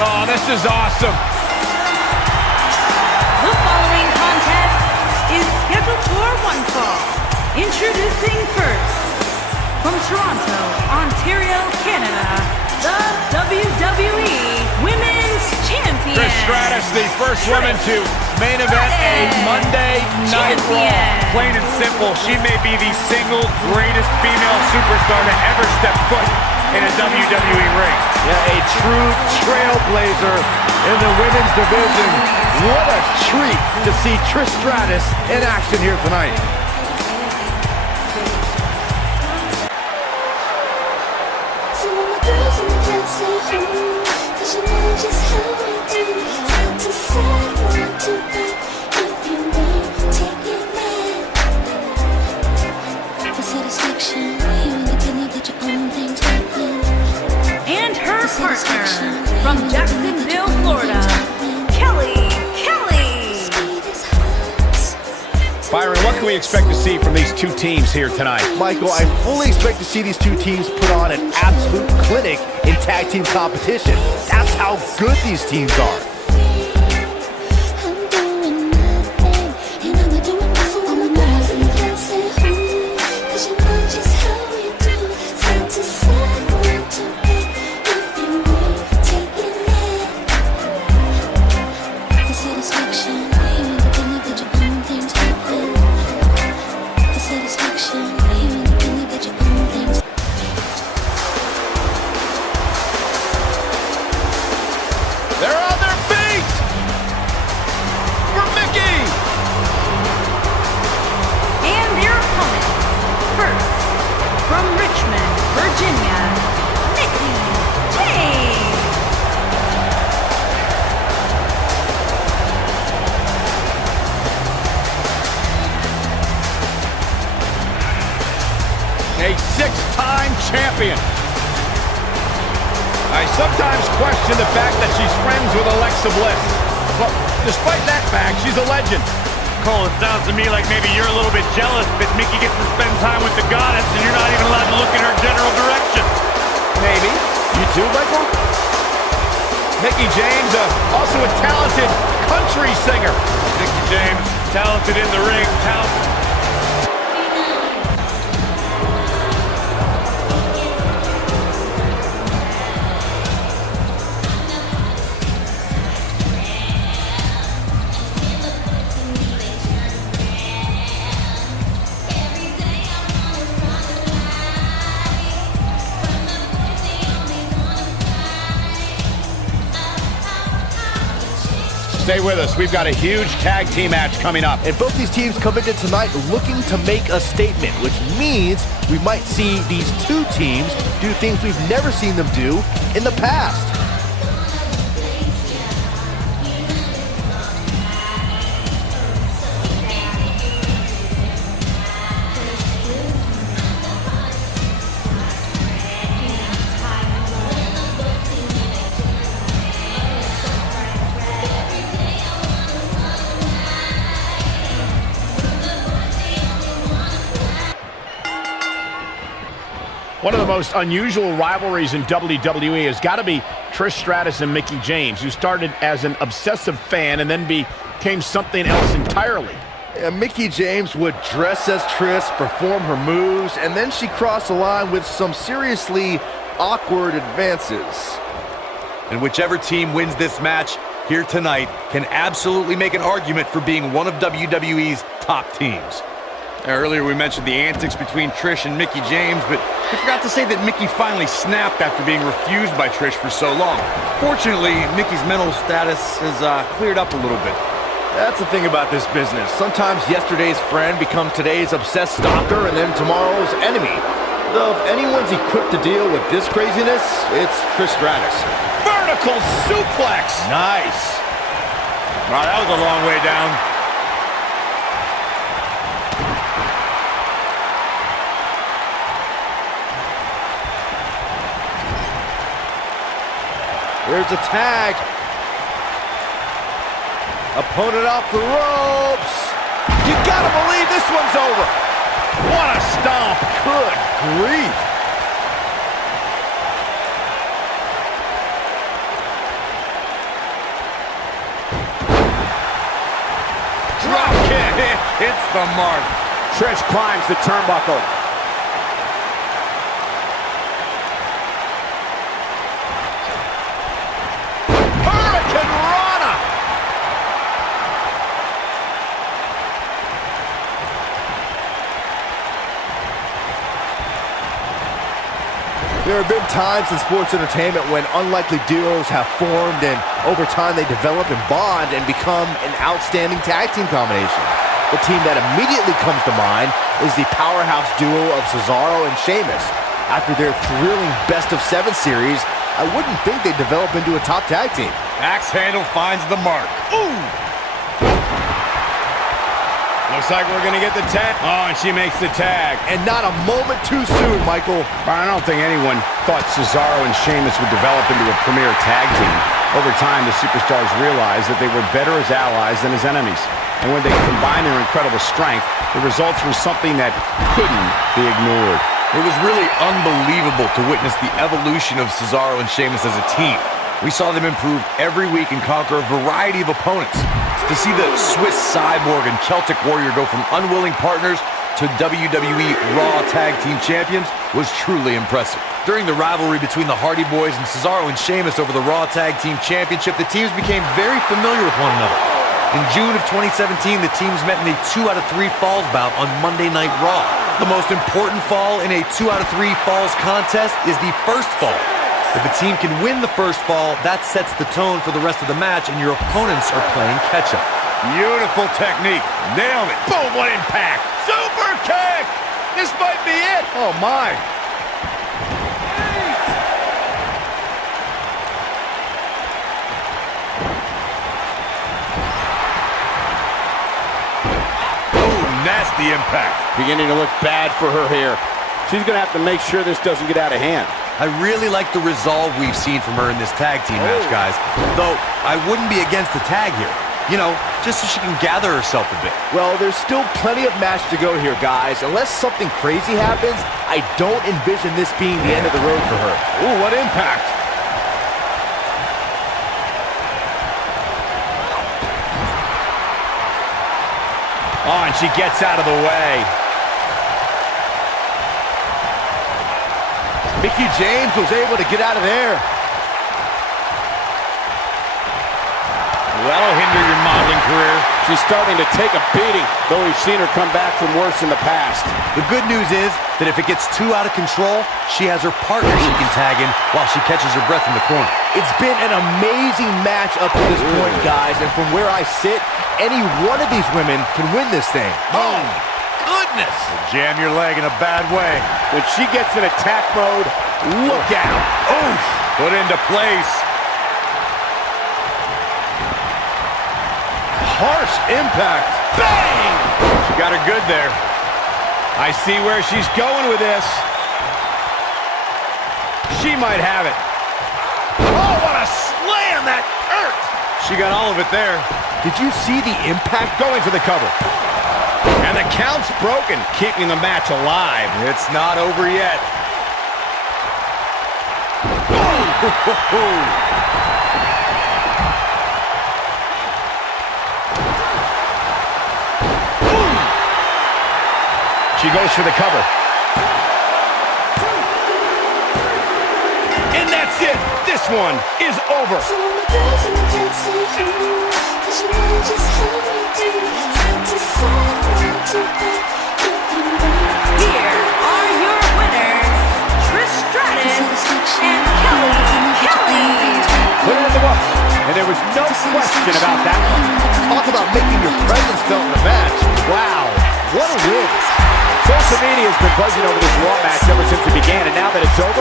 Oh, this is awesome. The following contest is scheduled for one fall. Introducing first, from Toronto, Ontario, Canada, the WWE Women's Champion. Trish Stratus, the first woman to main event a Monday Night Raw. Plain and simple, she may be the single greatest female superstar to ever step foot in a WWE ring. Yeah, a true trailblazer in the women's division. What a treat to see Trish Stratus in action here tonight. So all my girls in the club say, cause you know just how we do. Side to side, one, two, three. If you ain't taking that, for satisfaction, you independent, get your own things happen. And her partner, from Jacksonville, Florida, Kelly. Byron, what can we expect to see from these two teams here tonight? Michael, I fully expect to see these two teams put on an absolute clinic in tag team competition. That's how good these teams are. I'm doing nothing, and I'm not doing this. So all my girls in the club say, cause you know just how we do. Side to side, one, two, three. If you ain't taking that, for satisfaction, you independent, get your own things happen. For satisfaction, you independent, get your own things. They're on their feet! For Mickie! And their opponent, first, from Richmond, Virginia, Mickie James. A six-time champion. I sometimes question the fact that she's friends with Alexa Bliss. But despite that fact, she's a legend. Cole, it sounds to me like maybe you're a little bit jealous that Mickie gets to spend time with the goddess and you're not even allowed to look in her general direction. Maybe. You too, Michael? Mickie James, also a talented country singer. Mickie James, talented in the ring, talented. Stay with us. We've got a huge tag team match coming up. And both these teams come into tonight looking to make a statement, which means we might see these two teams do things we've never seen them do in the past. One of the most unusual rivalries in WWE has got to be Trish Stratus and Mickie James, who started as an obsessive fan and then became something else entirely. Mickie James would dress as Trish, perform her moves, and then she crossed the line with some seriously awkward advances. And whichever team wins this match here tonight can absolutely make an argument for being one of WWE's top teams. Earlier we mentioned the antics between Trish and Mickie James, but we forgot to say that Mickie finally snapped after being refused by Trish for so long. Fortunately, Mickie's mental status has cleared up a little bit. That's the thing about this business. Sometimes yesterday's friend becomes today's obsessed stalker and then tomorrow's enemy. Though if anyone's equipped to deal with this craziness, it's Trish Stratus. Vertical suplex! Nice. Wow, that was a long way down. There's a tag. Opponent off the ropes. You gotta believe this one's over. What a stomp! Good grief. hits the mark. Trish climbs the turnbuckle. Hurricane Rana! There have been times in sports entertainment when unlikely duos have formed, and over time they develop and bond and become an outstanding tag team combination. The team that immediately comes to mind is the powerhouse duo of Cesaro and Sheamus. After their thrilling best-of-7 series, I wouldn't think they'd develop into a top tag team. Axe handle finds the mark. Ooh! Looks like we're gonna get the tag. Oh, and she makes the tag. And not a moment too soon, Michael. I don't think anyone thought Cesaro and Sheamus would develop into a premier tag team. Over time, the superstars realized that they were better as allies than as enemies. And when they combined their incredible strength, the results were something that couldn't be ignored. It was really unbelievable to witness the evolution of Cesaro and Sheamus as a team. We saw them improve every week and conquer a variety of opponents. To see the Swiss Cyborg and Celtic Warrior go from unwilling partners to WWE Raw Tag Team Champions was truly impressive. During the rivalry between the Hardy Boys and Cesaro and Sheamus over the Raw Tag Team Championship, the teams became very familiar with one another. In June of 2017, the teams met in a 2 out of 3 falls bout on Monday Night Raw. The most important fall in a 2 out of 3 falls contest is the first fall. If a team can win the first fall, that sets the tone for the rest of the match, and your opponents are playing catch-up. Beautiful technique. Nailed it. Boom, what impact! Super kick! This might be it! Oh, my. Oh, nasty impact. Beginning to look bad for her here. She's going to have to make sure this doesn't get out of hand. I really like the resolve we've seen from her in this tag team match, guys. Though, I wouldn't be against the tag here. You know, just so she can gather herself a bit. Well, there's still plenty of match to go here, guys. Unless something crazy happens, I don't envision this being the end of the road for her. Ooh, what impact. Oh, and she gets out of the way. Mickie James was able to get out of there. That'll hinder your modeling career. She's starting to take a beating, though we've seen her come back from worse in the past. The good news is that if it gets too out of control, she has her partner she can tag in while she catches her breath in the corner. It's been an amazing match up to this point, guys, and from where I sit, any one of these women can win this thing. Oh, goodness! Jam your leg in a bad way. When she gets in attack mode, look out. Oof! Put into place. Harsh impact. Bang! She got her good there. I see where she's going with this. She might have it. Oh, what a slam! That hurt! She got all of it there. Did you see the impact? Going for the cover. And the count's broken, keeping the match alive. It's not over yet. She goes for the cover. And that's it. This one is over. So all my girls in the place say ooh, 'cause you know just how we do. Side to side, front to back, if you want. Here are your winners, Trish Stratus and Kelly. Put her in the books. And there was no question about that one. Talk about making your presence felt in the match. Wow, what a win. Social media has been buzzing over this Raw match ever since it began, and now that it's over,